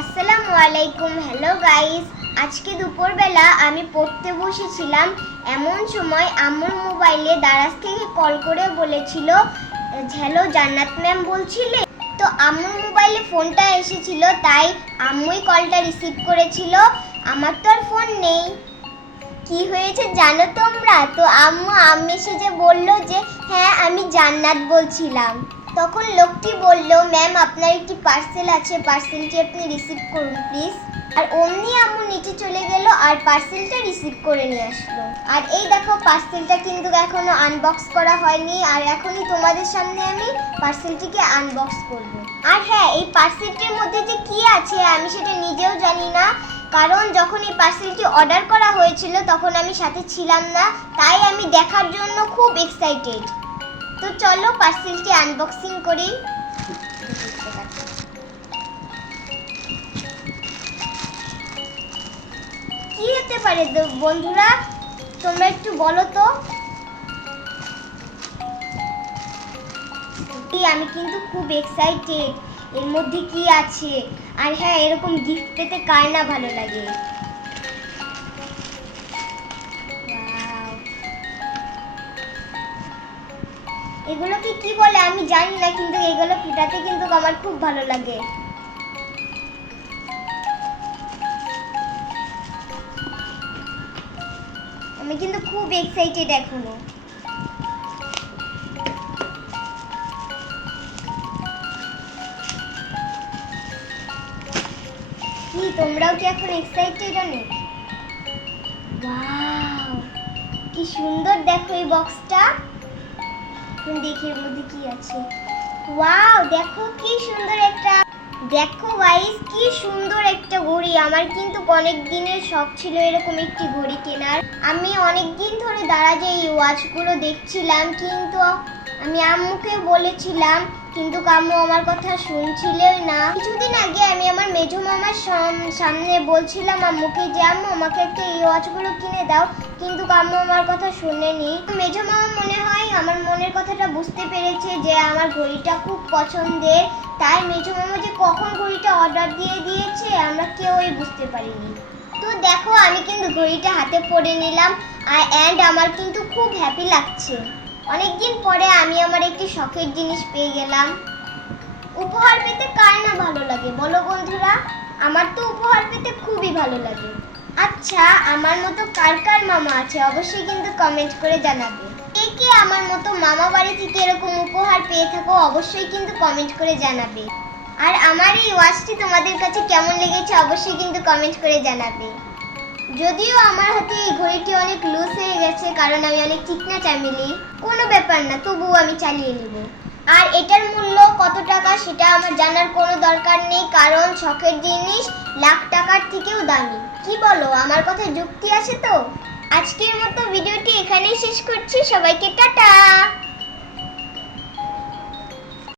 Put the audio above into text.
আসসালামু আলাইকুম hello guys আজকে দুপুরবেলা আমি পড়তে বসেছিলাম। এমন সময় আম্মুর মোবাইলে দারাজ থেকে কল করে বলেছিল, হ্যালো, জান্নাত ম্যাম বলছিলে? তো আম্মুর মোবাইলে ফোনটা এসেছিল, তাই আম্মুই কলটা রিসিভ করেছিল। আমার তো আর ফোন নেই। কি হয়েছে জানো তোমরা? তো আম্মু আম্মি সেজে বলল যে হ্যাঁ আমি জান্নাত বলছিলাম। তখন লোকটি বলল, ম্যাম, আপনার একটি পার্সেল আছে পার্সেলটি আপনি রিসিভ করুন প্লিজ আর অমনি আম্মু নিচে চলে গেল আর পার্সেলটা রিসিভ করে নিয়ে আসলো। আর এই দেখো পার্সেলটা কিন্তু এখনও আনবক্স করা হয়নি। আর এখনই তোমাদের সামনে আমি পার্সেলটিকে আনবক্স করব। আর হ্যাঁ এই পার্সেলটির মধ্যে যে কি আছে আমি সেটা নিজেও জানি না। কারণ যখন এই পার্সেলটি অর্ডার করা হয়েছিল, তখন আমি সাথে ছিলাম না। তাই আমি দেখার জন্য খুব এক্সাইটেড তো চলো পার্সেলটি আনবক্সিং করি। কি হতে পারে বন্ধুরা? তোমরা একটু বলো তো। আমি কিন্তু খুব এক্সাইটেড এর মধ্যে কি আছে? আর হ্যাঁ এরকম গিফট পেতে কার না ভালো লাগে? এগুলোকে কি বলে আমি জানি না, কিন্তু এগুলো ফিটাতে কিন্তু আমার খুব ভালো লাগে। আমি কিন্তু খুব এক্সাইটেড এখনও। কি, তোমরাও কি এখন এক্সাইটেড অনেক? কি সুন্দর দেখো এই বক্সটা দেখি এর মধ্যে কি আছে। ওয়াও, দেখো কি সুন্দর একটা, দেখো গাইস কি সুন্দর একটা ঘড়ি। আমার কিন্তু অনেক দিনের শখ ছিল এরকম একটি ঘড়ি কেনার। আমি অনেক দিন ধরে দাঁড়াজে এই ওয়াচগুলো দেখছিলাম, কিন্তু আমি আম্মুকে বলেছিলাম, কিন্তু আম্মু আমার কথা শুনছিলই না। কিছুদিন আগে আমি আমার মেজো মামার সাম- সামনে বলছিলাম আম্মুকে যে, আম্মু, আমাকে একটা এই ওয়াচগুলো কিনে দাও। কিন্তু আম্মু আমার কথা শুনেনি। মেজো মামা আমার মনের কথাটা বুঝতে পেরেছে যে আমার ঘড়িটা খুব পছন্দের। তাই মেজো মামা যে কখন ঘড়িটা অর্ডার দিয়ে দিয়েছে, আমরা কেউই বুঝতে পারিনি। তো দেখো, আমি কিন্তু ঘড়িটা হাতে পরে নিলাম, আর অ্যান্ড আমার কিন্তু খুব হ্যাপি লাগছে। অনেকদিন পরে আমি আমার একটি শখের জিনিস পেয়ে গেলাম। উপহার পেতে কার না ভালো লাগে? বলো বন্ধুরা, আমার তো উপহার পেতে খুবই ভালো লাগে। আচ্ছা আমার মতো কার কার মামা আছে? অবশ্যই কিন্তু কমেন্ট করে জানাবে। আমার মতো মামা বাড়ি থেকে এরকম উপহার পেয়ে থাকো, অবশ্যই কিন্তু কমেন্ট করে জানাবে। আর আমার এই ওয়াচটি তোমাদের কাছে কেমন লেগেছে অবশ্যই কিন্তু কমেন্ট করে জানাবে। যদিও আমার হাতে এই ঘড়িটি অনেক লুজ হয়ে গেছে, কারণ আমি অনেক চিকনা চামিলি কোনো ব্যাপার না, তবুও আমি চালিয়ে নিব। আর এটার মূল্য কত টাকা সেটা আমার জানার কোনো দরকার নেই, কারণ শখের জিনিস লাখ টাকার থেকেও দামি। কি বলো, আমার কথা যুক্তি আছে তো? আজকের মতো ভিডিওটি এখানেই শেষ করছি। সবাইকে টাটা!